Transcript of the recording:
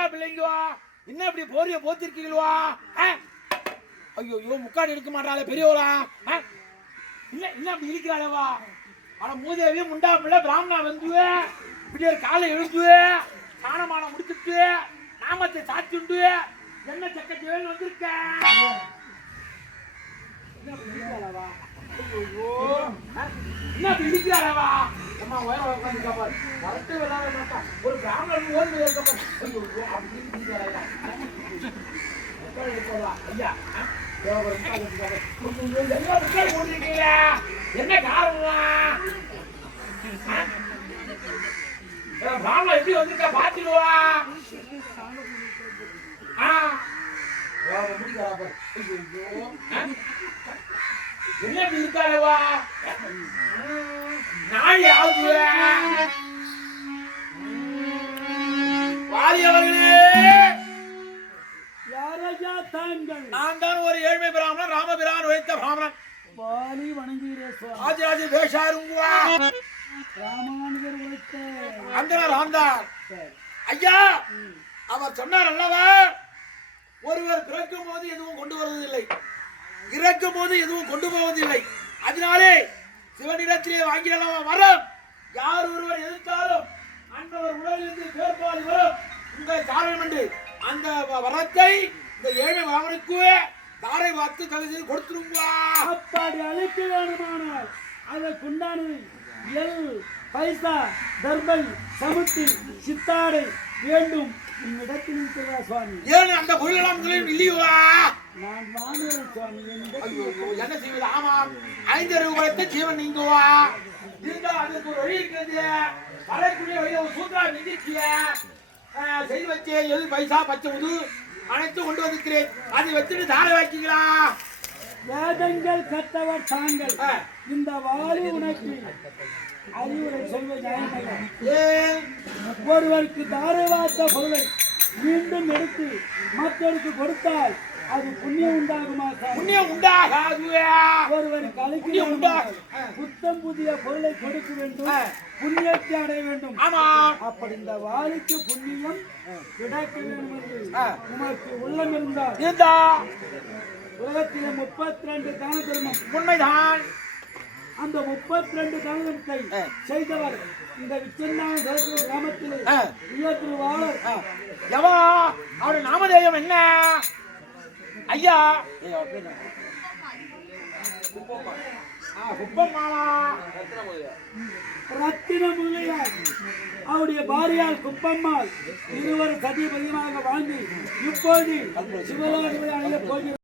மூதேவி பிள்ளைங்களா என்ன இப்படி போரிய போத்திருக்கீங்களா ஐயோ ஐயோ முக்காடு எடுக்க மாட்டாளே பெரியவளா? இல்ல என்ன அப்படி இருக்கிறாளவா? ஆனா மூதேவி முண்டா பிள்ளை பிராமணா வந்து இப்படி ஒரு காலை எழுந்து ஸ்நானமான முடிச்சுட்டு நாமத்தை சாத்திண்டு என்ன சக்கச்சேன்னு வந்திருக்க? என்ன அப்படி இருக்கிறாளவா? என்ன அப்படி இருக்கிறாளவா? அம்மா, உயர உட்கார்ந்திருக்கா பாரு. வரட்டு விழாவை பார்த்தா, ஒரு பிராமணன் ஓடி என்ன காரணம் எப்படி வந்திருக்கா பாத்துடுவா என்ன இருக்காளவா நாய் யாரையா தாங்கள்? நான் தான் ஒரு ஏழ்மை பிராமணன் ராமபிரான் வைத்த பிராமணன். வாலி வணங்குகிறே சுவாமி ஆதிராஜ பேஷாருங்குவா ராமானுஜர் உழைத்த அந்த ராம்தார் ஐயா அவர் சொன்னார் அல்லவா? ஒருவர் பிறக்கும் போது எதுவும் கொண்டு வருவதில்லை. இறக்கும் போது எதுவும் கொண்டு போவதில்லை. அதனாலே சிவனிடத்திலே வாங்கிடலாம் வரம்? யார் ஒருவர் எதிர்த்தாலும் அன்றவர் உடலிலிருந்து பேர்பால் வரும். உங்கள் காரணம் என்று அந்த வரத்தை இந்த ஏழை மாமனுக்கு தாரை பார்த்து தலை செய்து கொடுத்துருவா அப்படி அழைக்க வேணுமானால் அதற்குண்டானது எல் பைசா தர்பை சமுத்தி சித்தாடை வேண்டும். இருக்கிறதா சுவாமி? ஏன் அந்த பொருளெல்லாம் இல்லையுவா நான் வாங்குகிறேன் சுவாமி என்ன செய்வது? ஆமாம் ஐந்து ரூபாய்க்கு ஜீவன் நீங்குவா இருந்தா அதுக்கு ஒரு வழி இருக்கிறது. வரக்கூடிய வழியில சூத்ரா நிதிக்கிய செய்து வச்சு எது பைசா பச்சை உது அனைத்தும் கொண்டு வந்திருக்கிறேன். அதை வச்சுட்டு தாரை வாக்கிங்களா வேதங்கள் கற்றவர் தாங்கள். இந்த வாலி உனக்கு அறிவுரை சொல்வது ஒருவருக்கு தாரை வார்த்த பொருளை மீண்டும் எடுத்து மற்றவருக்கு கொடுத்தால் அது புண்ணியம் உண்டாகுமா? புண்ணியம் உண்டாகாது ஒருவர் கலைக்கு புண்ணியம் உண்டா புத்தம் புதிய பொருளை கொடுக்க வேண்டும். புண்ணியத்தை அடைய வேண்டும். ஆமா. அப்படி இந்த வாலிக்கு புண்ணியம் கிடைக்க வேண்டும் என்று. உமக்கு உள்ளம் இருந்தால். இருந்தா? உலகத்திலே முப்பத்தி ரெண்டு தான தர்மம். உண்மைதான். அந்த முப்பத்தி ரெண்டு தானத்தை. செய்தவர் இந்த விச்சன்னான கிராமத்திலே ஆ. உயர்த்துவாளர் எவா? அவரு நாமதேயம் என்ன? ஐயா. குப்பம்மாளா ரத்தின அவருடைய பாரியால் குப்பம்மாள் இருவர் சதிபதியமாக வாழ்ந்து இப்போது சிவலோகத்தை அடைய போகிறார்